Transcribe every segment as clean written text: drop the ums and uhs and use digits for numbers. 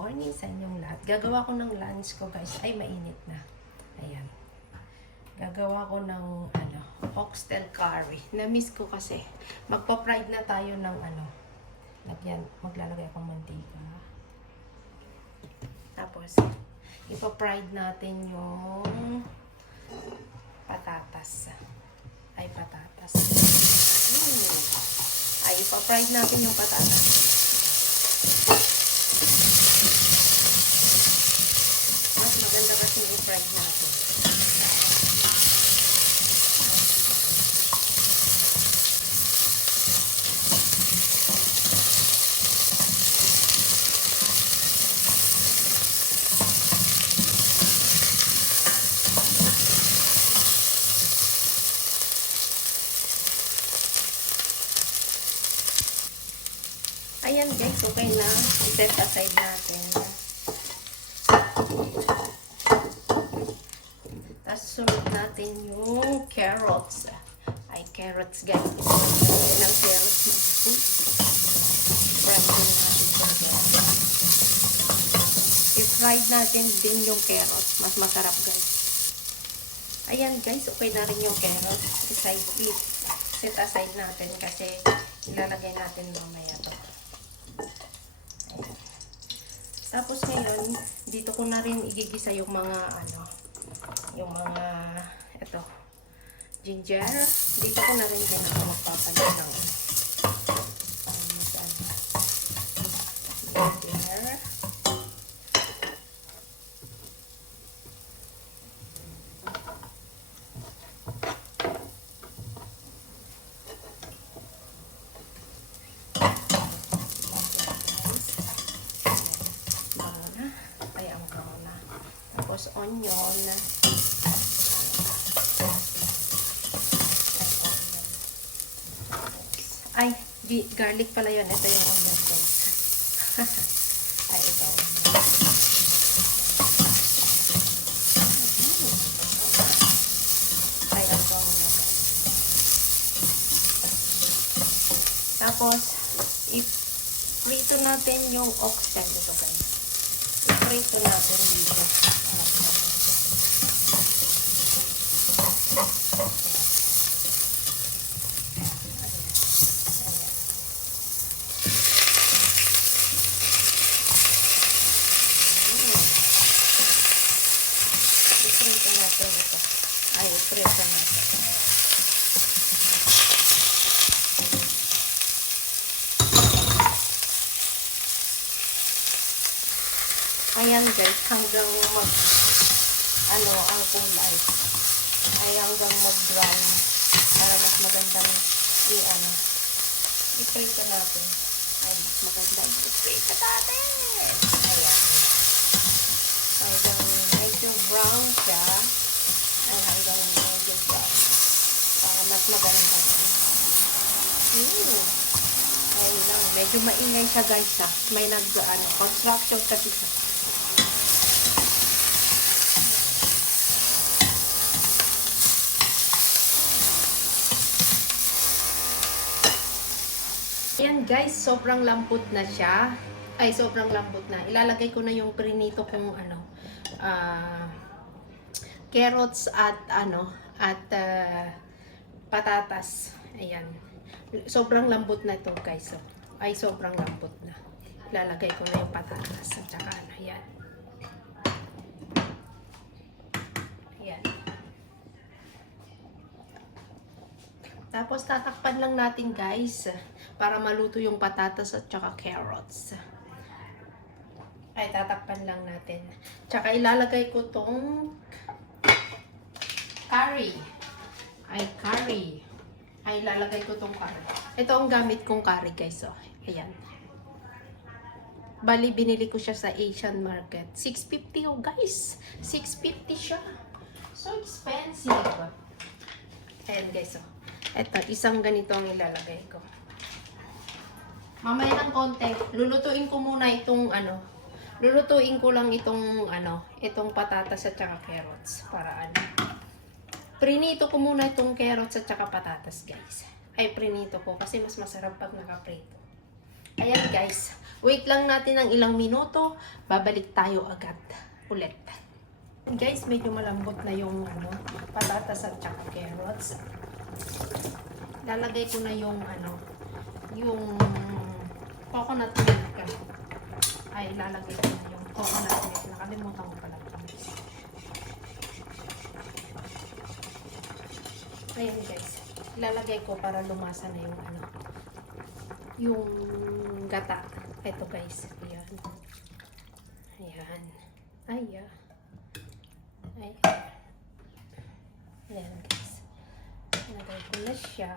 morning sa inyong lahat. Gagawa ko ng lunch ko guys. Ay, mainit na. Ayan. Gagawa ko ng oxtail curry. Na-miss ko kasi. Magpa-fried na tayo ng maglalagay akong mantika. Tapos, ipa-fried natin yung patatas. Ay, patatas. Ay, ipa-fried natin yung patatas. Mas maganda kasi i-fried natin. Ayan guys, okay na. I-set aside natin. Tapos sunod natin yung carrots. Ay, carrots guys. Ito ng carrots. Fried din natin. I-fried natin din yung carrots. Mas masarap guys. Ayan guys, okay na rin yung carrots. Set aside natin kasi ilalagay natin mamaya to. Tapos ngayon, dito ko na rin igigisa yung mga ginger. Dito ko na rin din ako magpapalit ng ginger. Tapos onion. Ay, garlic pala yun. Ito yung onion guys. Ay, ito. Ay, ito onion. Tapos, i-prito natin yung oxtail dito guys. I-prito natin dito. Ay, prito natin. Ayan guys, hanggang ang kulay. Ay hanggang mag-brown para mas magandang i-prito natin. Ay, mas magandang i-prito natin. Ayan. Hanggang medyo brown siya. Hanggang medyo brown. Para mas maganda. Ayun lang. Medyo maingay siya guys ha. May construction kasi siya. Ayan guys, sobrang lambot na siya. Ay, sobrang lambot na. Ilalagay ko na yung prinito kong carrots at patatas. Ayan. Sobrang lambot na ito guys. Ay, sobrang lambot na. Ilalagay ko na yung patatas at saka ayan. Ayan. Tapos tatakpan lang natin guys para maluto yung patatas at saka carrots. Ay, tatakpan lang natin. Tsaka ilalagay ko tong curry. Ay, curry. Ay, ilalagay ko tong curry. Ito ang gamit kong curry guys. Oh. Ayan. Bali, binili ko siya sa Asian market. 650 oh guys. 650 siya. So expensive. Ayan guys. Oh. Ito, isang ganito ang ilalagay ko. Mamaya ng konti, lulutuin ko muna itong lulutuin ko lang itong patatas at saka carrots para prinito ko muna itong carrots at saka patatas guys. Ay, prinito ko kasi mas masarap pag nakaprito. Ayan guys, wait lang natin ng ilang minuto, babalik tayo agad ulit. Guys, medyo malambot na yung patatas at saka carrots. Lalagay ko na yung yung coconut milk. Ay, lalagay ko na yung coconut milk. Nakalimutan ko pala ito. Ayan guys, ilalagay ko para lumasa na yung yung gata. Ito guys, ayan. Ayan. Ayan. Ayan. Ayan guys. Ilagay ko na siya.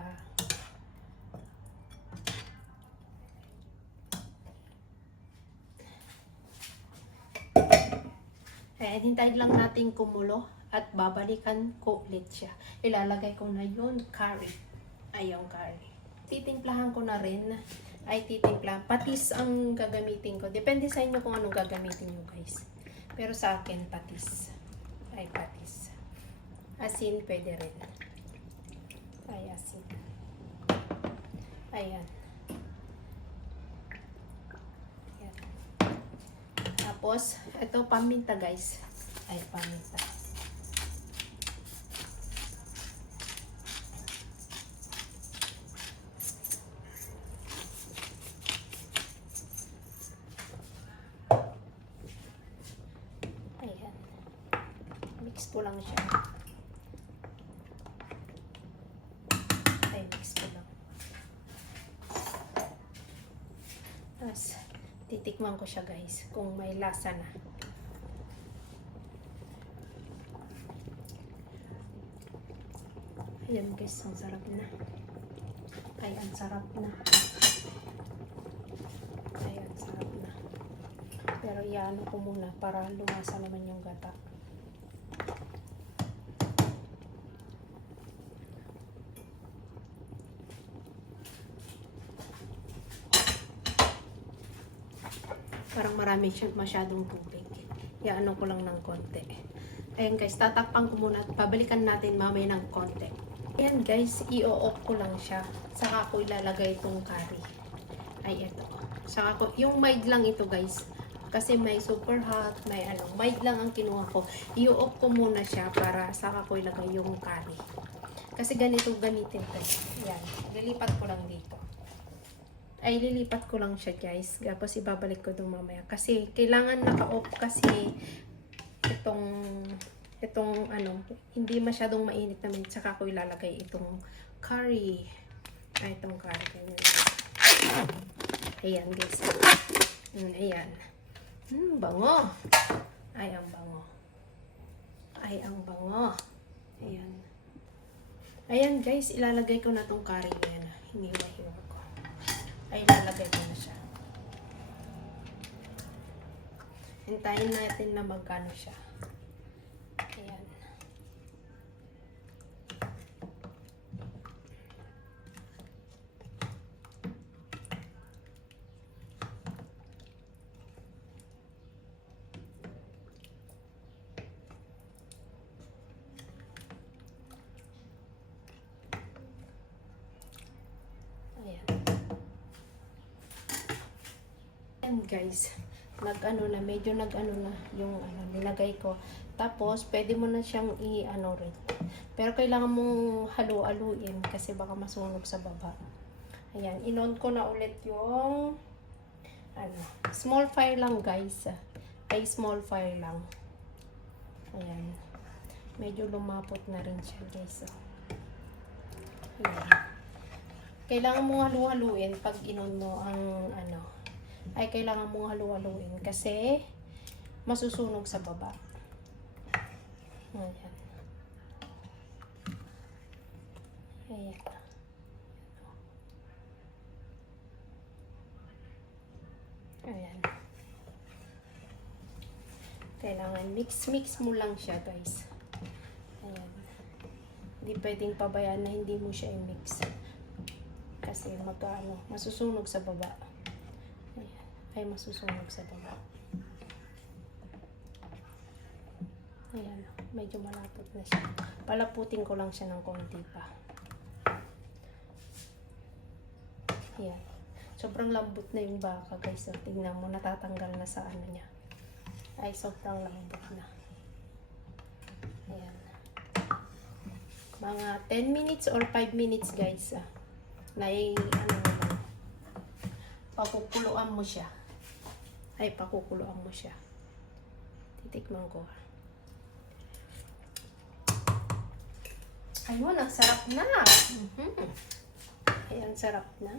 Ayan, hintayin lang natin kumulo at babalikan ko ulit siya. Ilalagay ko na yung curry. Ay, yung curry. Titimplahan ko na rin. Ay, titimplahan. Patis ang gagamitin ko. Depende sa inyo kung anong gagamitin nyo, guys. Pero sa akin, patis. Ay, patis. Asin, pwede rin. Ay, asin. Ayan. Ayan. Tapos, ito, paminta, guys. Ay, paminta. Mix ko lang siya. Ay, mix ko lang. Tapos, titikman ko siya guys, kung may lasa na. Ayan guys, ang sarap na. Ay, ang sarap na. Ay, ang sarap na. Pero iano ko muna para lumasa naman yung gata. Parang marami siyang masyadong tubig. Iano ko lang ng konti. Ayan guys, tatakpan ko muna at pabalikan natin mamaya ng konti. Ayan guys, i-off ko lang siya. Saka ko ilalagay itong curry. Ay, ito. Saka ko, yung mild lang ito guys. Kasi may super hot, may mild lang ang kinuha ko. I-off ko muna siya para saka ko ilagay yung curry. Kasi ganito gamitin ko. Ayan, lilipat ko lang dito. Ay, lilipat ko lang siya guys. Tapos ibabalik ko doon mamaya. Kasi kailangan naka-off kasi itong hindi masyadong mainit naman. Tsaka ko ilalagay itong curry. Ay, itong curry. Ayan guys. Ayan. Bango. Ay, ang bango. Ay, ang bango. Ayan. Ayan guys, ilalagay ko na itong curry yan. Hiniwa-hiwa ko. Ay, ilalagay ko na siya. Hintayin natin na magkano siya. Ayan. Ayan guys, medyo nag-ano na yung nilagay ko. Tapos, pwede mo na siyang rin. Pero kailangan mong halu-haluin kasi baka masunog sa baba. Ayan, in-on ko na ulit yung small fire lang guys. Ay, small fire lang. Ayan. Medyo lumapot na rin siya guys. Ayan. Kailangan mong halu-haluin pag in-on mo ang ay kailangan mong halu-haluin kasi masusunog sa baba. Ayan. Ayan. Ayan. Kailangan mix mo lang siya guys. Ayan. Hindi pwedeng pabayaan na hindi mo siya i-mix. Kasi masusunog sa baba. Ayan. Ay, masusunog sa baba. Ayan. Medyo malapot na siya. Palaputin ko lang siya ng konti pa. Ayan. Sobrang lambot na yung baka guys. So, tingnan mo, natatanggal na sa ano niya. Ay, sobrang lambot na. Ayan. Mga 10 minutes or 5 minutes guys. Ano naman. Pakukuluan mo siya. Ay, pakukuluan mo siya. Titikman ko. Ayun, ang sarap na. Ayan, sarap na.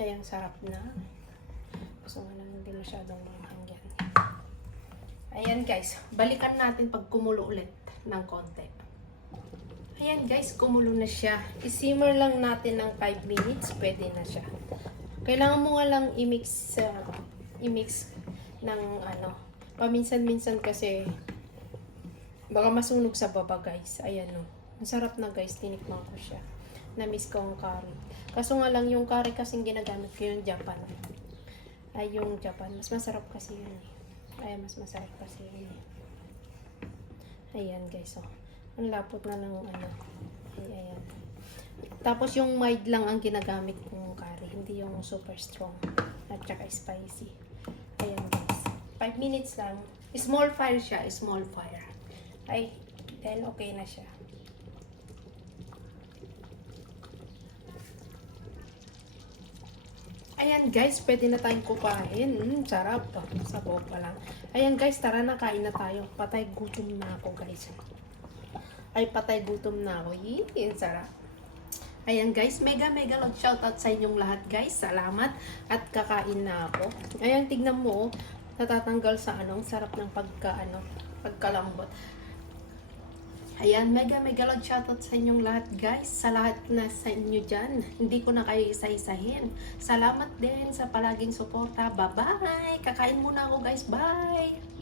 Ayan, sarap na. Gusto nga lang hindi masyadong manghang yan. Ayan guys, balikan natin pag kumulo ulit ng konti. Ayan guys, kumulo na siya. I-simmer lang natin ng 5 minutes, pwede na siya. Kailangan mo nga lang i-mix ng ano, paminsan-minsan kasi baka masunog sa baba guys. Ayan o. Ang sarap na guys, tinikman ko siya. Na-miss ko ang curry. Kaso nga lang yung curry kasing ginagamit ko yung Japan. Ay yung Japan. Mas masarap kasi yun eh. Ay mas masarap kasi yun eh. Ayan guys o. Ang lapot na ng ano. Ay, ayan. Tapos yung mild lang ang ginagamit kong curry. Hindi yung super strong. At saka spicy. Ayan guys. 5 minutes lang. Small fire siya. Small fire. Ay, then okay na siya. Ayan guys, pwede na tayong kukain. Sarap. Sabaw pa lang. Ayan guys, tara na, kain na tayo. Patay gutom na ako guys. Ay, patay gutom na ako. Yee, sarap. Ayan guys, mega love shoutout sa inyong lahat guys. Salamat at kakain na ako. Ayan, tignan mo. Natatanggal sa anong sarap ng pagkalambot. Ayan, mega love shoutout sa inyong lahat guys. Sa lahat na sa inyo dyan. Hindi ko na kayo isa-isahin. Salamat din sa palaging suporta. Bye-bye! Kakain muna ako guys. Bye!